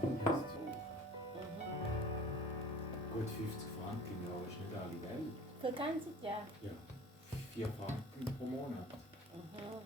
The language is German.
Ist gut 50 Franken im Jahr ist nicht alle Welt. Für ganzes Jahr? Ja. 4 Franken pro Monat. Aha.